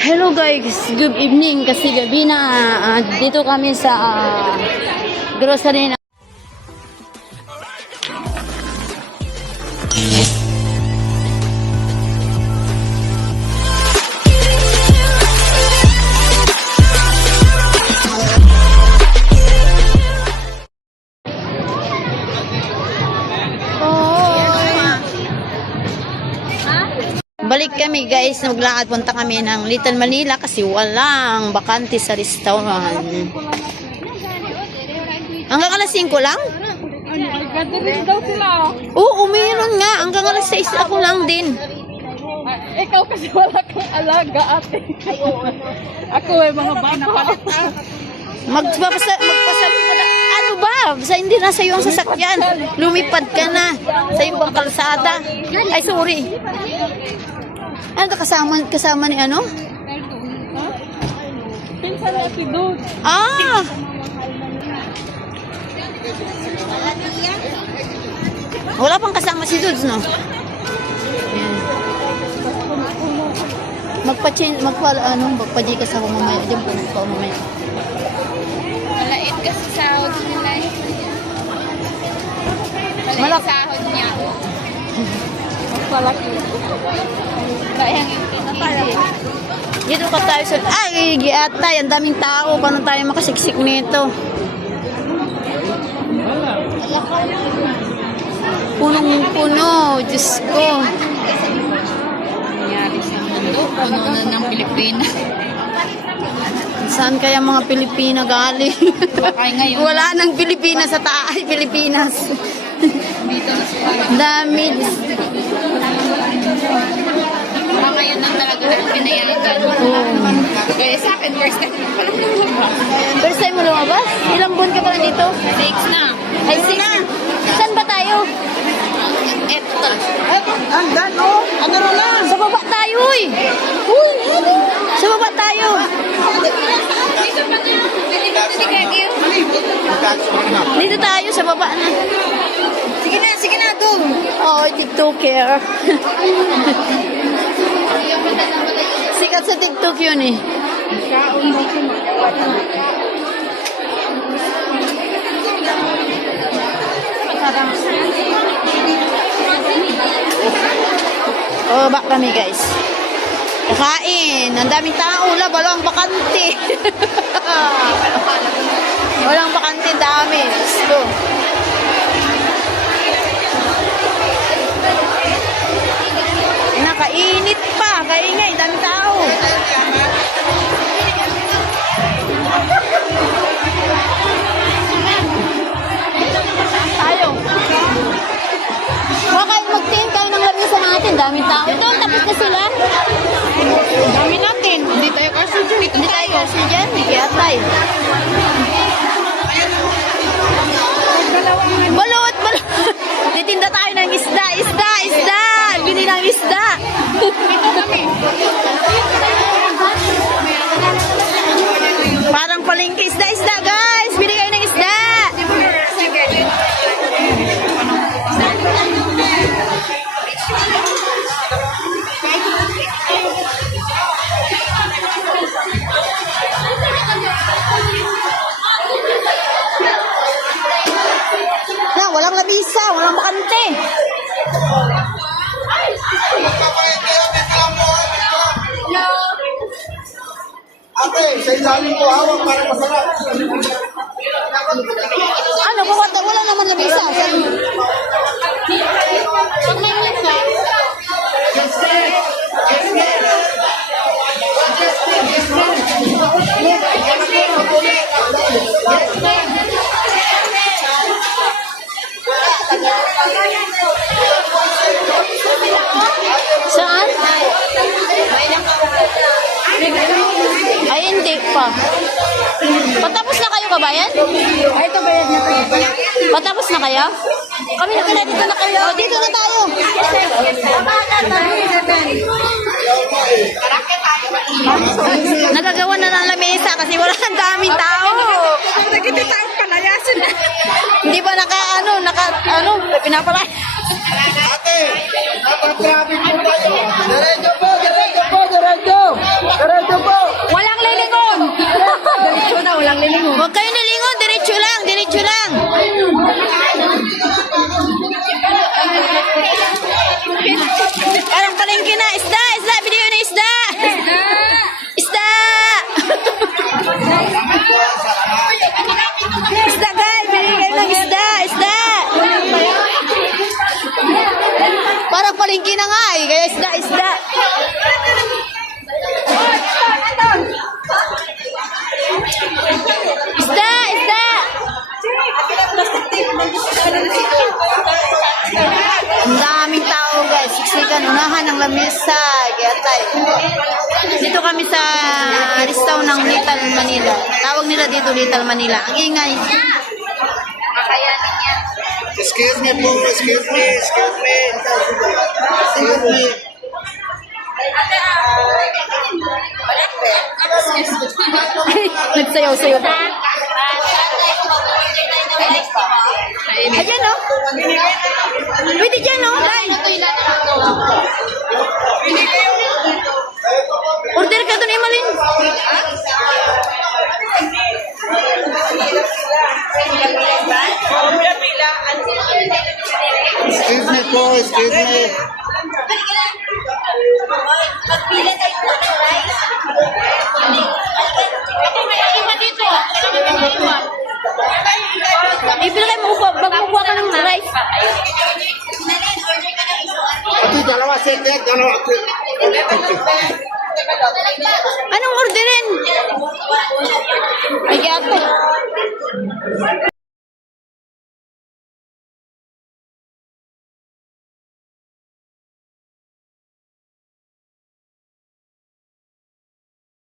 Hello guys, good evening kasi gabi na dito kami sa grocery na. Balik kami guys, naglakad, punta kami ng Little Manila kasi walang bakante sa restaurant. Hanggang alas 5 lang? Oo, meron nga. Hanggang alas 6 ako lang din. Ikaw kasi wala kang alaga, ate. Ako mga bata. Magpasabi mo na, ano ba? Basta hindi na sa'yo ang sasakyan. Lumipad ka na sa ibang kalsada. Ay, sorry. Ano ka kasama ni ano? Pinsan na si Dude. Ah! Wala pang kasama si Dudes, no? Ayan. Magpa-G ka sa mamaya. Diyan po pa mamaya. Malait kasi sahod nila. Malait sahod niya. Magpalaki. Kaya dito ka tayo sa... Ay, giatay. Ang daming tao. Paano tayo makasiksik nito? Punong-puno. Diyos ko. nangyari sa mundo. Puno na ng Pilipinas. Saan kaya mga Pilipina galing? Ay, ngayon. Wala nang Pilipinas sa taay. Pilipinas. Dito na sila. Dami. Ngayon lang talaga na pinayagan. Kaya sa akin, first time ko pa lang lumabas. First time mo lumabas? Ilang buwan ka pa na dito? 6 na. Ay, 6 na. Saan ba tayo? Eto. Hanggang, oh. Ano na? Sa baba tayo, uy. Uy, sa baba tayo. Dito tayo, sa baba na. Sige na, go. Oh, TikTok care. Sikat sa TikTok yun eh. Oh, bak kami guys. Kakain. Ang daming tao. Walang bakante. Walang bakante, dami. Let's go. Nakainit pa. Kaingay. Dami tao. Tayo. Baka mag-tent kayo ng lamisa natin. Daming tao. Ito, tapos na sila. Dami natin. Hindi tayo kasi dyan. Hindi tayo kasi dyan. Nag-iatay. Balot. Titinda tayo ng isda. Bili ng isda. Ito kami. Parang palengke. Isda, guys. Bili kayo ng isda. Na, walang labisa. Walang bakante. Ate, sa ilalim ko hawak para masarap. Ano, wala naman labisa. Pag may minsa, Saan? Ay, hindi pa. Patapos na kayo, kabayan? Ay, ito bayad niya to. Patapos na kayo? Kami na dito na kayo. Oh, dito na tayo. Nagagawa na ng lamesa kasi wala ang daming tao. nakikita tayong palayasin. Hindi ba pinapalay? Ate, dapat grabe po tayo. Diretso po. Diretso Exercise. Yatay. Dito kami sa Ristaw ng Little Manila. Tawag nila dito Little Manila. Ang ingay. Kakayanin yan. Excuse me po, excuse me, excuse me. Excuse me. Nagsayaw-sayaw pa. Ayan, oh. Pwede dyan, oh. Order ka doon, Emalyn. Excuse me po, excuse me. Ibig kayo magkukuha ka ng rice. Ito, dalawa second, dalawa. Anong orderin? Ay, gato.